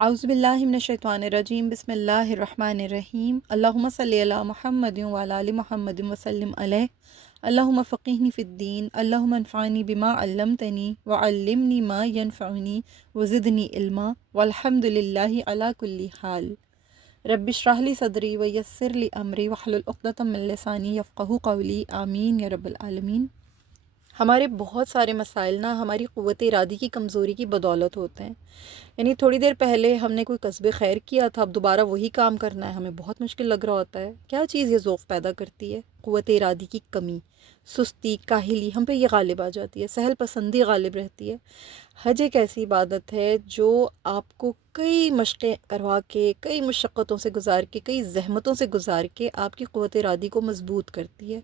اعوذ باللہ من الشیطان الرجیم بسم اللہ الرحمن الرحیم اللہم صلی علی محمد وعلی آل محمد وسلم علیہ اللہم فقہنی فی الدین اللہم انفعنی بما علمتنی وعلمنی ما ینفعنی وزدنی علما والحمد للہ علی کل حال۔ رب اشرح لی صدری ویسر لی امری واحلل عقدۃ من لسانی یفقہوا قولی، آمین یا رب العالمین۔ ہمارے بہت سارے مسائل نا ہماری قوت ارادی کی کمزوری کی بدولت ہوتے ہیں۔ یعنی تھوڑی دیر پہلے ہم نے کوئی قصب خیر کیا تھا، اب دوبارہ وہی کام کرنا ہے، ہمیں بہت مشکل لگ رہا ہوتا ہے۔ کیا چیز یہ ذوف پیدا کرتی ہے؟ قوت ارادی کی کمی، سستی، کاہلی، ہم پہ یہ غالب آ جاتی ہے، سہل پسندی غالب رہتی ہے۔ حج ایک ایسی عبادت ہے جو آپ کو کئی مشقیں کروا کے، کئی مشقتوں سے گزار کے، کئی زحمتوں سے گزار کے آپ کی قوت ارادی کو مضبوط کرتی ہے۔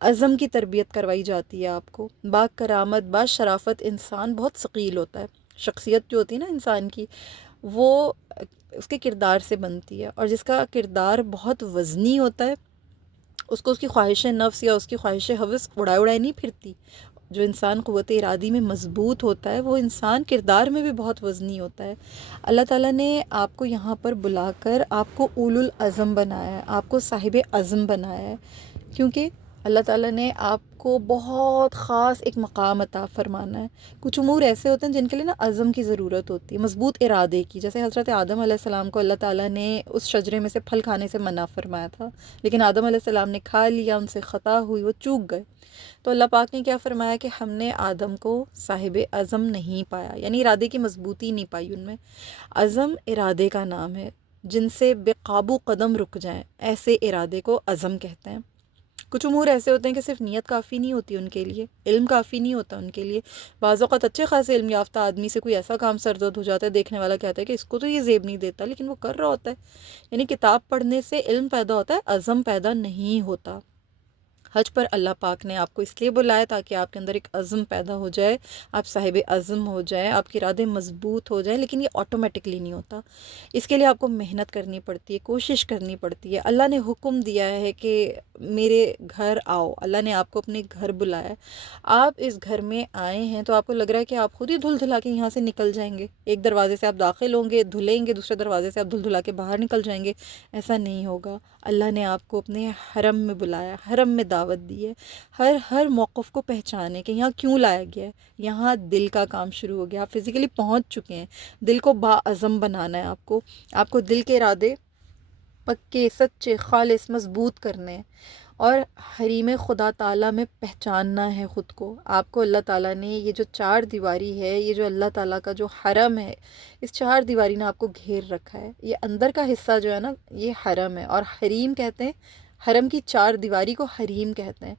عزم کی تربیت کروائی جاتی ہے آپ کو۔ با کرامت، با شرافت انسان بہت ثقیل ہوتا ہے۔ شخصیت جو ہوتی ہے نا انسان کی، وہ اس کے کردار سے بنتی ہے، اور جس کا کردار بہت وزنی ہوتا ہے اس کو اس کی خواہش نفس یا اس کی خواہش حوث اڑائے اڑائے نہیں پھرتی۔ جو انسان قوت ارادی میں مضبوط ہوتا ہے وہ انسان کردار میں بھی بہت وزنی ہوتا ہے۔ اللہ تعالیٰ نے آپ کو یہاں پر بلا کر آپ کو اولو العزم بنایا ہے، آپ کو صاحب عزم بنایا ہے، کیونکہ اللہ تعالیٰ نے آپ کو بہت خاص ایک مقام عطا فرمانا ہے۔ کچھ امور ایسے ہوتے ہیں جن کے لیے نا عزم کی ضرورت ہوتی ہے، مضبوط ارادے کی۔ جیسے حضرت آدم علیہ السلام کو اللہ تعالیٰ نے اس شجرے میں سے پھل کھانے سے منع فرمایا تھا، لیکن آدم علیہ السلام نے کھا لیا، ان سے خطا ہوئی، وہ چوک گئے۔ تو اللہ پاک نے کیا فرمایا کہ ہم نے آدم کو صاحب عزم نہیں پایا، یعنی ارادے کی مضبوطی نہیں پائی ان میں۔ عزم ارادے کا نام ہے، جن سے بے قابو قدم رک جائیں، ایسے ارادے کو عزم کہتے ہیں۔ کچھ امور ایسے ہوتے ہیں کہ صرف نیت کافی نہیں ہوتی ان کے لیے، علم کافی نہیں ہوتا ان کے لیے۔ بعض اوقات اچھے خاصے علم یافتہ آدمی سے کوئی ایسا کام سرزد ہو جاتا ہے، دیکھنے والا کہتا ہے کہ اس کو تو یہ زیب نہیں دیتا، لیکن وہ کر رہا ہوتا ہے۔ یعنی کتاب پڑھنے سے علم پیدا ہوتا ہے، عزم پیدا نہیں ہوتا۔ حج پر اللہ پاک نے آپ کو اس لیے بلایا تاکہ آپ کے اندر ایک عزم پیدا ہو جائے، آپ صاحب عزم ہو جائیں، آپ کے ارادے مضبوط ہو جائیں، لیکن یہ آٹومیٹکلی نہیں ہوتا۔ اس کے لیے آپ کو محنت کرنی پڑتی ہے، کوشش کرنی پڑتی ہے۔ اللہ نے حکم دیا ہے کہ میرے گھر آؤ، اللہ نے آپ کو اپنے گھر بلایا ہے۔ آپ اس گھر میں آئے ہیں تو آپ کو لگ رہا ہے کہ آپ خود ہی دھل دھلا کے یہاں سے نکل جائیں گے، ایک دروازے سے آپ داخل ہوں گے، دھلیں گے، دوسرے دروازے سے آپ دھل دھلا کے باہر نکل جائیں گے، ایسا نہیں ہوگا۔ اللہ نے آپ کو اپنے حرم میں بلایا، حرم میں دعوت دی ہے۔ ہر موقف کو پہچانے کہ یہاں کیوں لایا گیا ہے۔ یہاں دل کا کام شروع ہو گیا، آپ فزیکلی پہنچ چکے ہیں، دل کو باعزم بنانا ہے آپ کو دل کے ارادے پکے، سچے، خالص، مضبوط کرنے ہیں، اور حریم خدا تعالیٰ میں پہچاننا ہے خود کو۔ آپ کو اللہ تعالیٰ نے یہ جو چار دیواری ہے، یہ جو اللہ تعالیٰ کا جو حرم ہے، اس چار دیواری نے آپ کو گھیر رکھا ہے۔ یہ اندر کا حصہ جو ہے نا، یہ حرم ہے، اور حریم کہتے ہیں، حرم کی چار دیواری کو حریم کہتے ہیں۔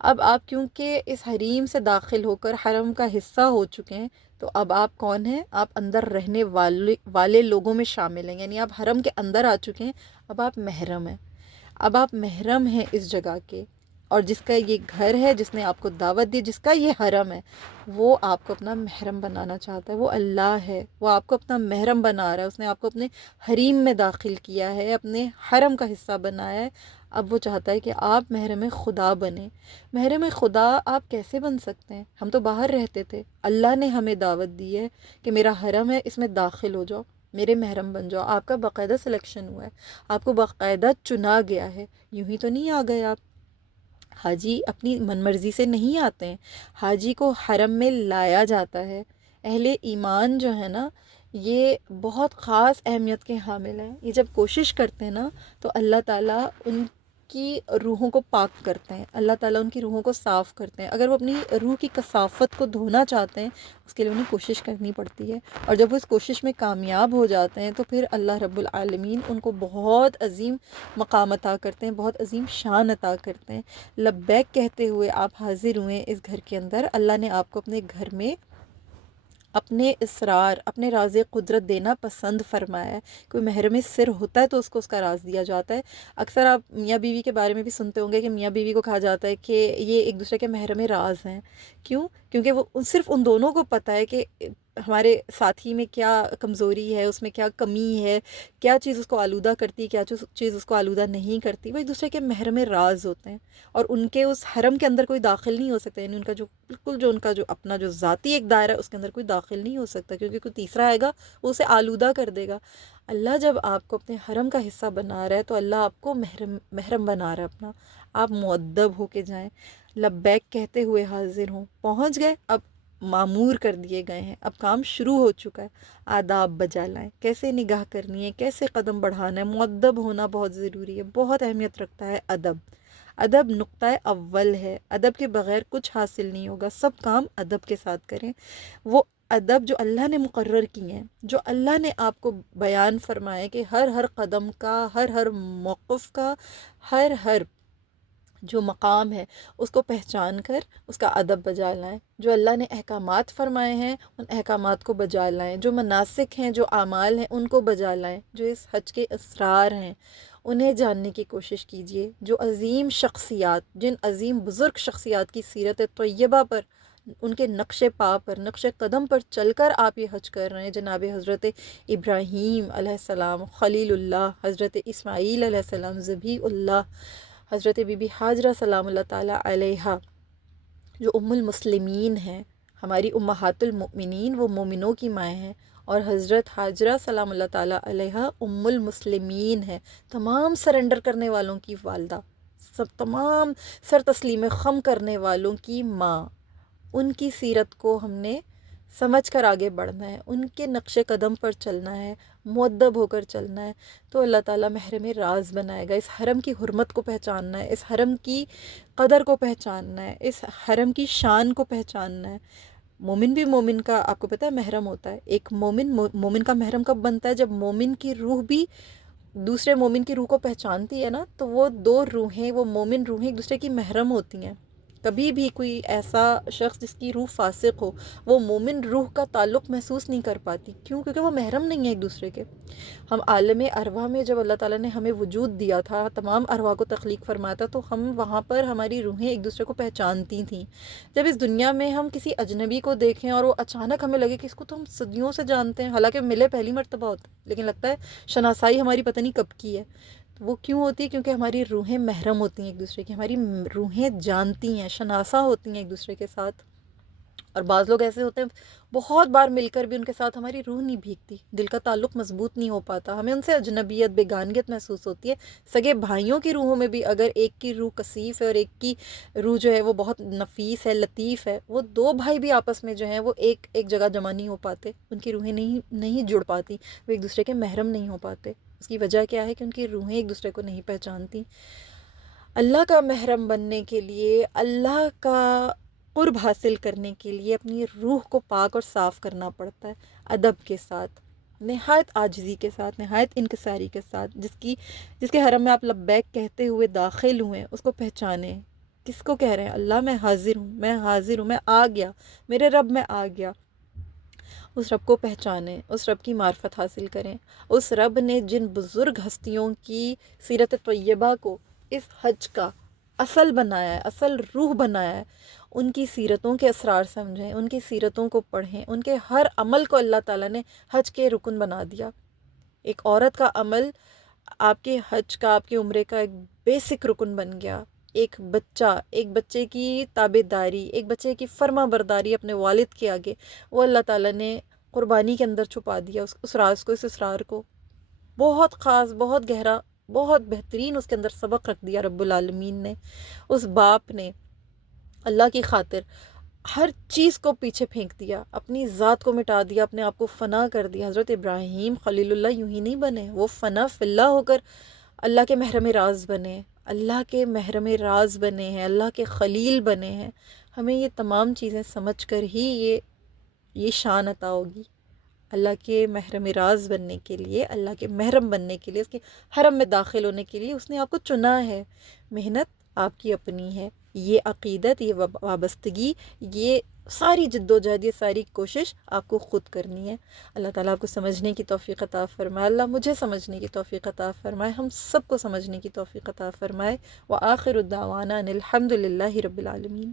اب آپ کیونکہ اس حریم سے داخل ہو کر حرم کا حصہ ہو چکے ہیں، تو اب آپ کون ہیں؟ آپ اندر رہنے والے لوگوں میں شامل ہیں، یعنی آپ حرم کے اندر آ چکے ہیں، اب آپ محرم ہیں۔ اب آپ محرم ہیں اس جگہ کے، اور جس کا یہ گھر ہے، جس نے آپ کو دعوت دی، جس کا یہ حرم ہے، وہ آپ کو اپنا محرم بنانا چاہتا ہے۔ وہ اللہ ہے، وہ آپ کو اپنا محرم بنا رہا ہے، اس نے آپ کو اپنے حریم میں داخل کیا ہے، اپنے حرم کا حصہ بنایا ہے۔ اب وہ چاہتا ہے کہ آپ محرم خدا بنیں۔ محرم خدا آپ کیسے بن سکتے ہیں؟ ہم تو باہر رہتے تھے، اللہ نے ہمیں دعوت دی ہے کہ میرا حرم ہے، اس میں داخل ہو جاؤ، میرے محرم بن جاؤ۔ آپ کا باقاعدہ سلیکشن ہوا ہے، آپ کو باقاعدہ چنا گیا ہے، یوں ہی تو نہیں آ گئے آپ۔ حاجی اپنی من مرضی سے نہیں آتے ہیں، حاجی کو حرم میں لایا جاتا ہے۔ اہل ایمان جو ہے نا، یہ بہت خاص اہمیت کے حامل ہیں۔ یہ جب کوشش کرتے ہیں نا تو اللہ تعالیٰ ان کی روحوں کو پاک کرتے ہیں، اللہ تعالیٰ ان کی روحوں کو صاف کرتے ہیں۔ اگر وہ اپنی روح کی کثافت کو دھونا چاہتے ہیں، اس کے لیے انہیں کوشش کرنی پڑتی ہے، اور جب وہ اس کوشش میں کامیاب ہو جاتے ہیں تو پھر اللہ رب العالمین ان کو بہت عظیم مقام عطا کرتے ہیں، بہت عظیم شان عطا کرتے ہیں۔ لبیک کہتے ہوئے آپ حاضر ہوئے اس گھر کے اندر، اللہ نے آپ کو اپنے گھر میں اپنے اسرار، اپنے راز قدرت دینا پسند فرمایا ہے۔ کوئی محرم سر ہوتا ہے تو اس کو اس کا راز دیا جاتا ہے۔ اکثر آپ میاں بیوی کے بارے میں بھی سنتے ہوں گے کہ میاں بیوی کو کہا جاتا ہے کہ یہ ایک دوسرے کے محرم راز ہیں۔ کیوں؟ کیونکہ وہ صرف ان دونوں کو پتہ ہے کہ ہمارے ساتھی میں کیا کمزوری ہے، اس میں کیا کمی ہے، کیا چیز اس کو آلودہ کرتی، کیا چیز اس کو آلودہ نہیں کرتی، وہ ایک دوسرے کے محرم راز ہوتے ہیں، اور ان کے اس حرم کے اندر کوئی داخل نہیں ہو سکتا، یعنی ان کا جو بالکل جو ان کا جو اپنا جو ذاتی ایک دائرہ ہے اس کے اندر کوئی داخل نہیں ہو سکتا، کیونکہ کوئی تیسرا آئے گا وہ اسے آلودہ کر دے گا۔ اللہ جب آپ کو اپنے حرم کا حصہ بنا رہا ہے تو اللہ آپ کو محرم بنا رہا ہے اپنا، آپ مؤدب ہو کے جائیں، لبیک کہتے ہوئے حاضر ہوں، پہنچ گئے، اب معمور کر دیے گئے ہیں، اب کام شروع ہو چکا ہے، آداب بجا لائیں، کیسے نگاہ کرنی ہے، کیسے قدم بڑھانا ہے، مؤدب ہونا بہت ضروری ہے، بہت اہمیت رکھتا ہے ادب۔ ادب نقطۂ اول ہے، ادب کے بغیر کچھ حاصل نہیں ہوگا، سب کام ادب کے ساتھ کریں۔ وہ ادب جو اللہ نے مقرر کیے ہیں، جو اللہ نے آپ کو بیان فرمائے کہ ہر قدم کا، ہر موقف کا، ہر جو مقام ہے اس کو پہچان کر اس کا ادب بجا لائیں، جو اللہ نے احکامات فرمائے ہیں ان احکامات کو بجا لائیں، جو مناسک ہیں، جو اعمال ہیں ان کو بجا لائیں، جو اس حج کے اسرار ہیں انہیں جاننے کی کوشش کیجیے، جو عظیم شخصیات، جن عظیم بزرگ شخصیات کی سیرت طیبہ پر، ان کے نقش پا پر، نقش قدم پر چل کر آپ یہ حج کر رہے ہیں، جناب حضرت ابراہیم علیہ السلام خلیل اللہ، حضرت اسماعیل علیہ السلام ذبیح اللہ، حضرت بی بی حاجرہ سلام اللہ تعالیٰ علیہا جو ام المسلمین ہیں، ہماری امہات المؤمنین، وہ مومنوں کی مائیں ہیں، اور حضرت حاجرہ سلام اللہ تعالیٰ علیہا ام المسلمین ہیں، تمام سرنڈر کرنے والوں کی والدہ، سب تمام سر تسلیم خم کرنے والوں کی ماں۔ ان کی سیرت کو ہم نے سمجھ کر آگے بڑھنا ہے، ان کے نقش قدم پر چلنا ہے، مؤدب ہو کر چلنا ہے، تو اللہ تعالیٰ محرم راز بنائے گا۔ اس حرم کی حرمت کو پہچاننا ہے، اس حرم کی قدر کو پہچاننا ہے، اس حرم کی شان کو پہچاننا ہے۔ مومن بھی مومن کا آپ کو پتہ ہے محرم ہوتا ہے، ایک مومن کا محرم کب بنتا ہے؟ جب مومن کی روح بھی دوسرے مومن کی روح کو پہچانتی ہے نا، تو وہ دو روحیں، وہ مومن روحیں ایک دوسرے کی محرم ہوتی ہیں۔ کبھی بھی کوئی ایسا شخص جس کی روح فاسق ہو، وہ مومن روح کا تعلق محسوس نہیں کر پاتی، کیوں؟ کیونکہ وہ محرم نہیں ہے ایک دوسرے کے۔ ہم عالم ارواح میں جب اللہ تعالیٰ نے ہمیں وجود دیا تھا، تمام ارواح کو تخلیق فرمایا تھا، تو ہم وہاں پر ہماری روحیں ایک دوسرے کو پہچانتی تھیں۔ جب اس دنیا میں ہم کسی اجنبی کو دیکھیں اور وہ اچانک ہمیں لگے کہ اس کو تو ہم صدیوں سے جانتے ہیں، حالانکہ ملے پہلی مرتبہ ہوتا ہے، لیکن لگتا ہے شناسائی ہماری پتہ نہیں کب کی ہے۔ تو وہ کیوں ہوتی ہے؟ کیونکہ ہماری روحیں محرم ہوتی ہیں ایک دوسرے کی، ہماری روحیں جانتی ہیں، شناسا ہوتی ہیں ایک دوسرے کے ساتھ۔ اور بعض لوگ ایسے ہوتے ہیں بہت بار مل کر بھی ان کے ساتھ ہماری روح نہیں بھیگتی، دل کا تعلق مضبوط نہیں ہو پاتا، ہمیں ان سے اجنبیت، بیگانگیت محسوس ہوتی ہے۔ سگے بھائیوں کی روحوں میں بھی اگر ایک کی روح کثیف ہے اور ایک کی روح جو ہے وہ بہت نفیس ہے، لطیف ہے، وہ دو بھائی بھی آپس میں جو ہیں وہ ایک جگہ جمع نہیں ہو پاتے، ان کی روحیں نہیں جڑ پاتی، وہ ایک دوسرے کے محرم نہیں ہو پاتے۔ اس کی وجہ کیا ہے؟ کہ ان کی روحیں ایک دوسرے کو نہیں پہچانتی۔ اللہ کا محرم بننے کے لیے، اللہ کا قرب حاصل کرنے کے لیے اپنی روح کو پاک اور صاف کرنا پڑتا ہے، ادب کے ساتھ، نہایت عاجزی کے ساتھ، نہایت انکساری کے ساتھ۔ جس کے حرم میں آپ لبیک کہتے ہوئے داخل ہوئے، اس کو پہچانیں، کس کو کہہ رہے ہیں؟ اللہ میں حاضر ہوں، میں حاضر ہوں، میں آ گیا، میرے رب میں آ گیا۔ اس رب کو پہچانیں، اس رب کی معرفت حاصل کریں۔ اس رب نے جن بزرگ ہستیوں کی سیرت طیبہ کو اس حج کا اصل بنایا ہے، اصل روح بنایا ہے، ان کی سیرتوں کے اسرار سمجھیں، ان کی سیرتوں کو پڑھیں، ان کے ہر عمل کو اللہ تعالیٰ نے حج کے رکن بنا دیا۔ ایک عورت کا عمل آپ کے حج کا، آپ کے عمرے کا ایک بیسک رکن بن گیا۔ ایک بچے کی تابع داری، ایک بچے کی فرما برداری اپنے والد کے آگے، وہ اللہ تعالیٰ نے قربانی کے اندر چھپا دیا، اس راز کو، اس اسرار کو، بہت خاص، بہت گہرا، بہت بہترین اس کے اندر سبق رکھ دیا رب العالمین نے۔ اس باپ نے اللہ کی خاطر ہر چیز کو پیچھے پھینک دیا، اپنی ذات کو مٹا دیا، اپنے آپ کو فنا کر دیا۔ حضرت ابراہیم خلیل اللہ یوں ہی نہیں بنے، وہ فنا فی اللہ ہو کر اللہ کے محرم راز بنے، اللہ کے محرم راز بنے ہیں، اللہ کے خلیل بنے ہیں۔ ہمیں یہ تمام چیزیں سمجھ کر ہی یہ شان عطا ہوگی۔ اللہ کے محرم راز بننے کے لیے، اللہ کے محرم بننے کے لیے، اس کے حرم میں داخل ہونے کے لیے اس نے آپ کو چنا ہے۔ محنت آپ کی اپنی ہے، یہ عقیدت، یہ وابستگی، یہ ساری جد و جہد، یہ ساری کوشش آپ کو خود کرنی ہے۔ اللہ تعالیٰ آپ کو سمجھنے کی توفیق عطا فرمائے، اللہ مجھے سمجھنے کی توفیق عطا فرمائے، ہم سب کو سمجھنے کی توفیق عطا فرمائے۔ وآخر الدعوانا ان الحمد للہ رب العالمین۔